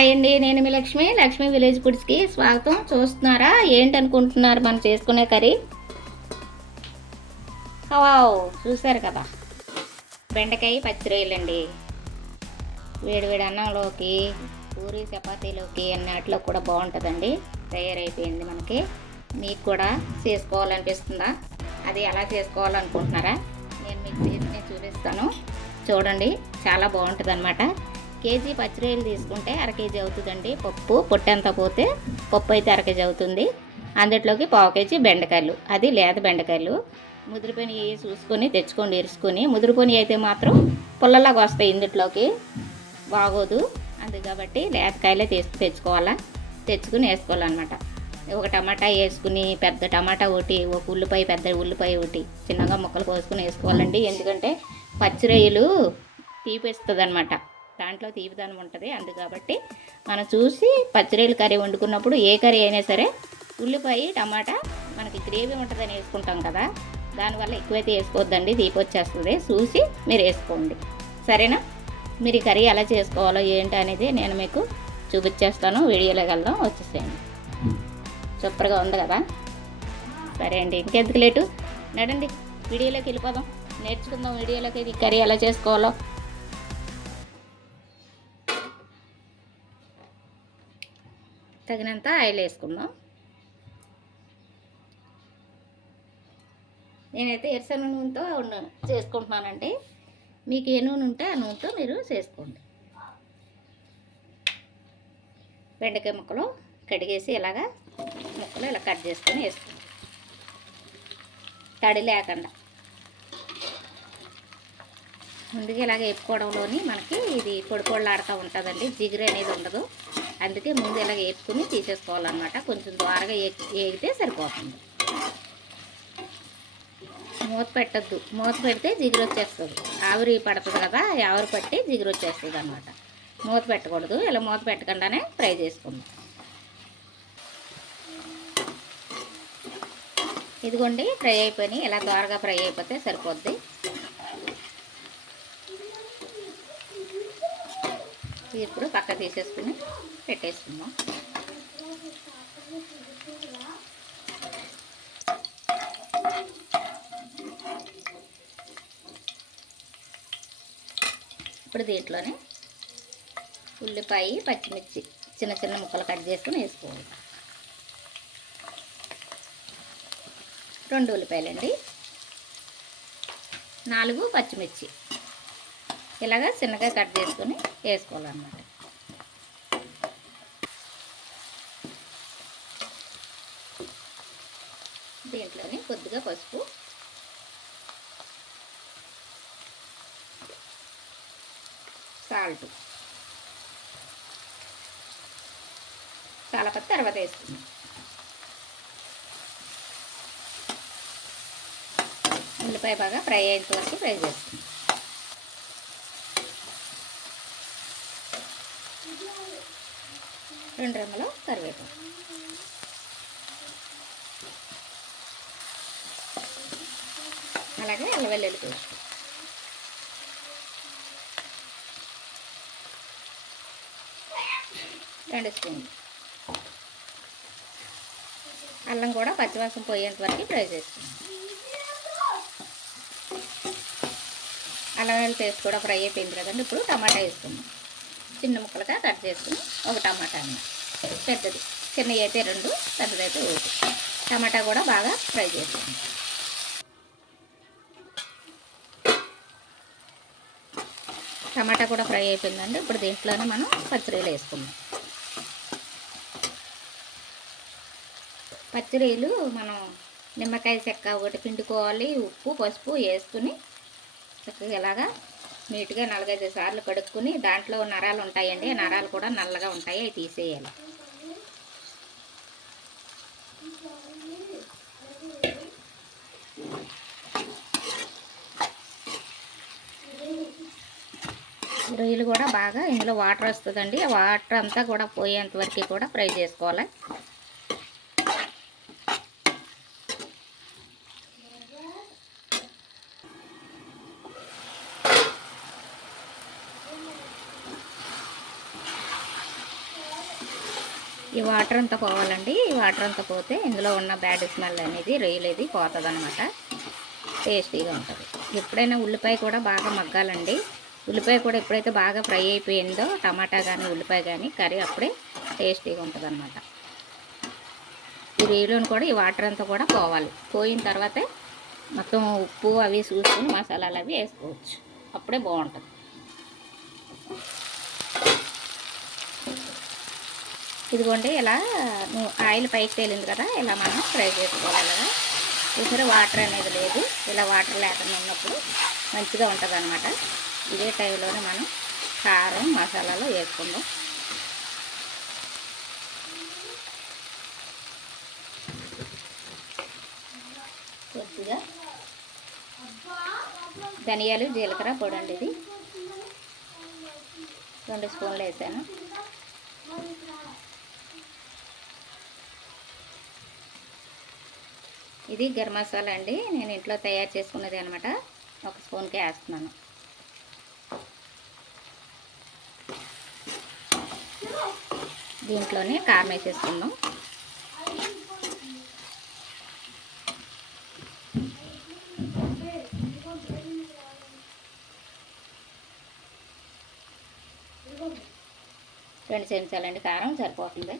Hi అండి నేను మీ లక్ష్మి లక్ష్మి విలేజ్ ఫుడ్స్కి స్వాగతం. చూస్తున్నారా? ఏంటనుకుంటున్నారు మనం చేసుకునే కర్రీ? వావ్ చూసారు కదా. బెండకాయ పచ్చిరొయ్యలండి వేడివేడి అన్నంలోకి పూరి చపాతీలోకి అన్నిటిలో కూడా బాగుంటుందండి. తయారైపోయింది మనకి. మీకు కూడా చేసుకోవాలనిపిస్తుందా? అది ఎలా చేసుకోవాలనుకుంటున్నారా? నేను మీకు చేసి చూపిస్తాను. చూడండి చాలా బాగుంటుంది అనమాట కేజీ పచ్చిరొయ్యలు తీసుకుంటే అర కేజీ అవుతుందండి పప్పు. పొట్టంతా పోతే పప్పు అయితే అర కేజీ అవుతుంది. అందులోకి పావు కేజీ బెండకాయలు. అది లేత బెండకాయలు. ముదిరిపోయి చూసుకొని తెచ్చుకొని ఇరుసుకొని ముదిరిపోయి అయితే మాత్రం పుల్లలాగా వస్తాయి ఇందులోకి. బాగోదు. అందు కాబట్టి లేతకాయలే తెచ్చు తెచ్చుకోవాలా. తెచ్చుకుని వేసుకోవాలన్నమాట. ఒక టమాటా వేసుకుని పెద్ద టమాటా ఒకటి ఒక ఉల్లిపాయ పెద్ద ఉల్లిపాయ ఒకటి చిన్నగా ముక్కలు కోసుకుని వేసుకోవాలండి. ఎందుకంటే పచ్చిరొయ్యలు తీపిస్తుంది అనమాట దాంట్లో తీపిదనం ఉంటుంది. అందు కాబట్టి మనం చూసి పచ్చిరొయ్యలు కర్రీ వండుకున్నప్పుడు ఏ కర్రీ అయినా సరే ఉల్లిపాయ టమాటా మనకి గ్రేవీ ఉంటుందని వేసుకుంటాం కదా. దానివల్ల ఎక్కువైతే వేసుకోవద్దండి. తీపి వచ్చేస్తుంది. చూసి మీరు వేసుకోండి. సరేనా? మీరు ఈ కర్రీ ఎలా చేసుకోవాలో ఏంటి అనేది నేను మీకు చూపించేస్తాను. వీడియోలోకి వెళ్దాం వచ్చేసేయండి. సూపర్గా ఉంది కదా? సరే అండి. ఇంకెందుకు లేటు? నడండి. వీడియోలోకి వెళ్ళిపోదాం. నేర్చుకుందాం. వీడియోలోకి ఇది కర్రీ ఎలా చేసుకోవాలో. తగినంత ఆయిల్ వేసుకుందాం. నేనైతే ఎరసన నూనెతో చేసుకుంటున్నానండి. మీకు ఏ నూనె ఉంటే ఆ నూనెతో మీరు చేసుకోండి. బెండకాయ ముక్కలు కడిగేసి ఇలాగా ముక్కలు ఇలా కట్ చేసుకొని వేసుకోండి. తడి లేకుండా. ముందుగా ఇలాగ వేపుకోవడంలోని మనకి ఇది పొడి పొడిలాడుతూ ఉంటుందండి. జిగురు అనేది ఉండదు. అందుకే ముందు ఇలాగ వేపుకుని తీసేసుకోవాలన్నమాట. కొంచెం ద్వారగా వేగితే సరిపోతుంది. మూత పెట్టద్దు. మూత పెడితే జిగురు వచ్చేస్తుంది. ఆవిరి పడుతుంది కదా ఆవిరి పట్టి జిగురు వచ్చేస్తుంది అనమాట మూత పెట్టకూడదు. ఇలా మూత పెట్టకుండానే ఫ్రై చేసుకుందాం. ఇదిగోండి ఫ్రై అయిపోయినాయి. ఇలా దోరగా ఫ్రై అయిపోతే సరిపోద్ది. ఇప్పుడు పక్క తీసేసుకుని పెట్టేసుకుందాం. ఇప్పుడు దీంట్లోనే ఉల్లిపాయ పచ్చిమిర్చి చిన్న చిన్న ముక్కలు కట్ చేసుకుని వేసుకోవాలి. రెండు ఉల్లిపాయలండి. నాలుగు పచ్చిమిర్చి. ఇలాగ చిన్నగా కట్ చేసుకొని వేసుకోవాలన్నమాట. దీంట్లోని కొద్దిగా పసుపు. సాల్ట్. చాలా తర్వాత వేసుకుందాం. ఉల్లిపాయ బాగా ఫ్రై అయిన వరకు ఫ్రై చేస్తుంది రెండు రంగుల కరివేపాకు. అలాగే అల్ల వెల్లుల్లి పేస్ట్. రెండు స్పూన్లు. అల్లం కూడా పచ్చివాసం పోయేంత వరకు ఫ్రై చేసుకుందాం. అల్లం వెల్లుల్లి పేస్ట్ కూడా ఫ్రై అయిపోయింది కదండి ఇప్పుడు టమాటా వేసుకుందాం. చిన్న ముక్కలుగా కట్ చేసుకుని ఒక టమాటా అన్న పెద్దది. చిన్నవి అయితే రెండు పెద్దదైతే ఒకటి. టమాటా కూడా బాగా ఫ్రై చేసుకుందాం టమాటా కూడా ఫ్రై అయిపోయిందండి. ఇప్పుడు దీంట్లోనే మనం పచ్చిరీలు వేసుకుందాం. పచ్చిరీలు మనం నిమ్మకాయ చెక్క ఒకటి పిండుకోవాలి. ఉప్పు పసుపు వేసుకుని చక్కగా ఇలాగా నీట్గా నాలుగైదు సార్లు కడుక్కుని దాంట్లో నరాలు ఉంటాయండి. నరాలు కూడా నల్లగా ఉంటాయి. అవి తీసేయాలి. రొయ్యలు కూడా బాగా ఇందులో వాటర్ వస్తుందండి. వాటర్ అంతా కూడా పోయేంత వరకు కూడా ఫ్రై చేసుకోవాలి. ఈ వాటర్ అంతా పోవాలండి. ఈ వాటర్ అంతా పోతే ఇందులో ఉన్న బ్యాడ్ స్మెల్ అనేది రొయ్యలేది పోతుంది అనమాట టేస్టీగా ఉంటుంది. ఎప్పుడైనా ఉల్లిపాయ కూడా బాగా మగ్గాలండి. ఉల్లిపాయ కూడా ఎప్పుడైతే బాగా ఫ్రై అయిపోయిందో టమాటా కానీ ఉల్లిపాయ కానీ కర్రీ అప్పుడే టేస్టీగా ఉంటుంది అనమాట ఈ రొయ్యలను కూడా ఈ వాటర్ అంతా కూడా పోవాలి. పోయిన తర్వాతే మొత్తం ఉప్పు అవి చూసుకుని మసాలాలు అవి వేసుకోవచ్చు. అప్పుడే బాగుంటుంది. ఇదిగోండి ఇలా ఆయిల్ పైకి తేలింది కదా ఇలా మనం ఫ్రై చేసుకోవాలి కదా. చూసారా వాటర్ అనేది లేదు. ఇలా వాటర్ లేకుండా ఉన్నప్పుడు మంచిగా ఉంటుంది అనమాట ఇదే టైంలోనే మనం కారం మసాలాలు వేసుకుందాం. కొద్దిగా ధనియాలు జీలకర్ర పొడి అండి ఇది. రెండు స్పూన్లు వేసాను. ఇది గరం మసాలా అండి. నేను ఇంట్లో తయారు చేసుకున్నది అనమాట ఒక స్పూన్కి వేస్తున్నాను. దీంట్లోనే కారం వేసేసుకుందాం. రెండు చెంచాలండి కారం సరిపోతుంది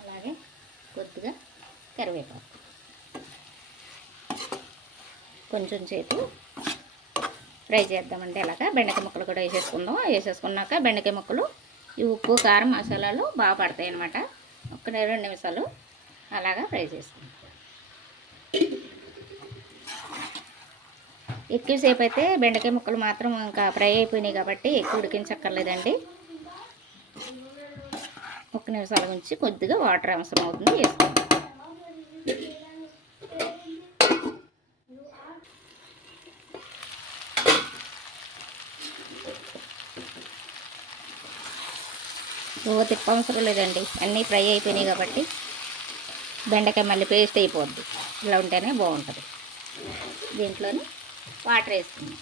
అలాగే కొద్దిగా కరివేపాకు కొంచెం సేపు ఫ్రై చేద్దామండి అలాగా బెండకాయ ముక్కలు కూడా వేసేసుకుందాం. వేసేసుకున్నాక బెండకాయ ముక్కలు ఈ ఉప్పు కారం మసాలాలు బాగా పడతాయి అన్నమాట. ఒక రెండు నిమిషాలు అలాగా ఫ్రై చేసుకుందాం ఎక్కువసేపు అయితే బెండకాయ ముక్కలు మాత్రం ఇంకా ఫ్రై అయిపోయినాయి కాబట్టి ఎక్కువ ఉడికించక్కర్లేదండి. ఒక నిమిషాల నుంచి కొద్దిగా వాటర్ అవసరం అవుతుంది. నువ్వు తిప్ప అవసరం లేదండి అన్నీ ఫ్రై అయిపోయినాయి కాబట్టి బెండకాయ మళ్ళీ పేస్ట్ అయిపోద్ది. ఇలా ఉంటేనే బాగుంటుంది. దీంట్లోని వాటర్ వేసుకుందాం.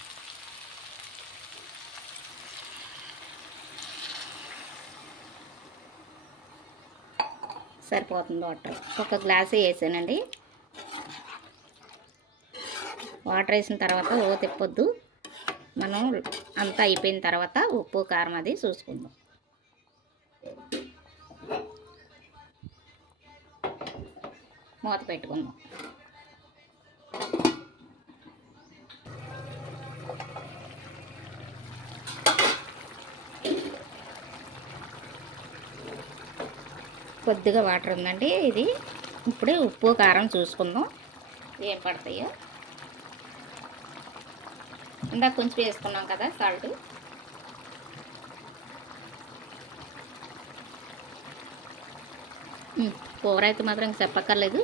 సరిపోతుంది వాటర్. ఒక గ్లాసు వేసానండి. వాటర్ వేసిన తర్వాత ఓ తిప్పొద్దు. మనం అంతా అయిపోయిన తర్వాత ఉప్పు కారం అది చూసుకుందాం. మూత పెట్టుకుందాం. కొద్దిగా వాటర్ ఉందండి. ఇది ఇప్పుడే ఉప్పు కారం చూసుకుందాం. ఏం పడతాయో. ఇందాక కొంచెం వేసుకున్నాం కదా సాల్ట్. కూర అయితే మాత్రం ఇంక చెప్పక్కర్లేదు.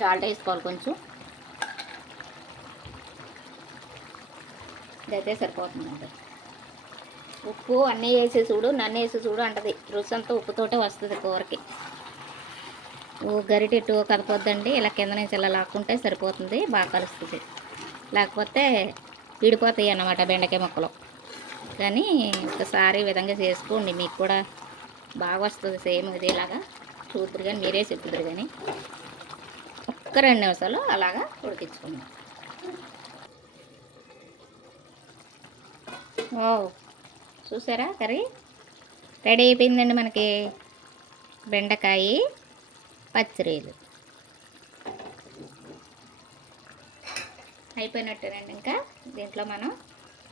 సాల్ట్ వేసుకోవాలి కొంచెం. ఇదైతే సరిపోతుందండి. ఉప్పు అన్నీ వేసి చూడు నన్ను వేసి చూడు అంటది. రుచి అంతా ఉప్పుతోటే వస్తుంది కూరకి. ఓ గరిటెట్టు కదపొద్దండి. ఇలా కింద నుంచి ఇలా లాక్కుంటే సరిపోతుంది. బాగా కలుస్తుంది. లేకపోతే విడిపోతాయి అన్నమాట బెండకాయ ముక్కలు. కానీ ఒకసారి విధంగా చేసుకోండి మీకు కూడా బాగా వస్తుంది సేమ్ ఇదేలాగా. చూద్దరు కానీ మీరే చెప్పుదురు కానీ ఒక్క రెండు నిమిషాలు అలాగా ఉడికించుకుందాం. ఓ చూసారా కర్రీ? రెడీ అయిపోయిందండి మనకి బెండకాయ పచ్చిరీలు. అయిపోయినట్టేనండి ఇంకా దీంట్లో మనం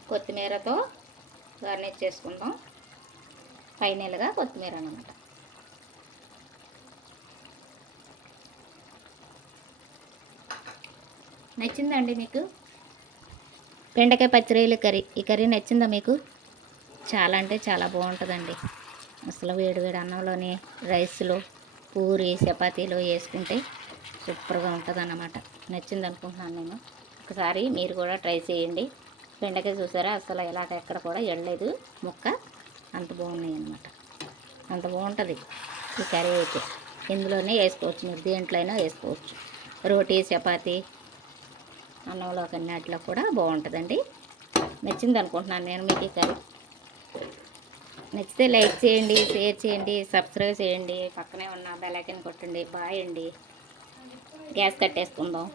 కొత్తిమీరతో గార్నిష్ చేసుకుందాం. ఫైనల్గా కొత్తిమీర అనమాట నచ్చిందండి మీకు? బెండకాయ పచ్చిరొయ్యల కర్రీ. ఈ కర్రీ నచ్చిందా మీకు? చాలా అంటే చాలా బాగుంటుందండి. అసలు వేడి అన్నంలోనే అన్నంలోని రైస్లో పూరి చపాతీలు వేసుకుంటే సూపర్గా ఉంటుంది అన్నమాట నచ్చింది అనుకుంటున్నాను నేను. ఒకసారి మీరు కూడా ట్రై చేయండి. బెండకాయ చూసారా? అసలు ఎలాగ ఎక్కడ కూడా వెళ్ళలేదు ముక్క అంత బాగున్నాయి అన్నమాట అంత బాగుంటుంది. ఈ కర్రీ అయితే ఇందులోనే వేసుకోవచ్చు. మీరు దేంట్లో అయినా వేసుకోవచ్చు. రోటీ చపాతి అన్నంలో కన్నట్లో కూడా బాగుంటుందండి. నచ్చింది అనుకుంటున్నాను నేను మీకు ఈ కర్రీ. నచ్చితే లైక్ చేయండి షేర్ చేయండి సబ్స్క్రైబ్ చేయండి. పక్కనే ఉన్న బెలైకన్ కొట్టండి. బాయ్ అండి. గ్యాస్ కట్టేసుకుందాం.